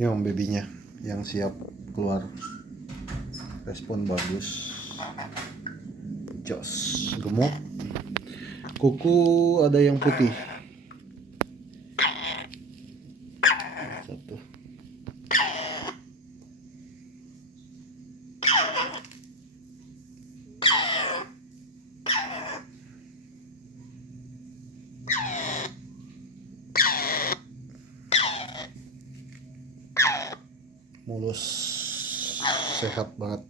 Ini om babynya yang siap keluar. Respon bagus, jos, gemuk. Kuku ada yang putih satu. Mulus, sehat banget.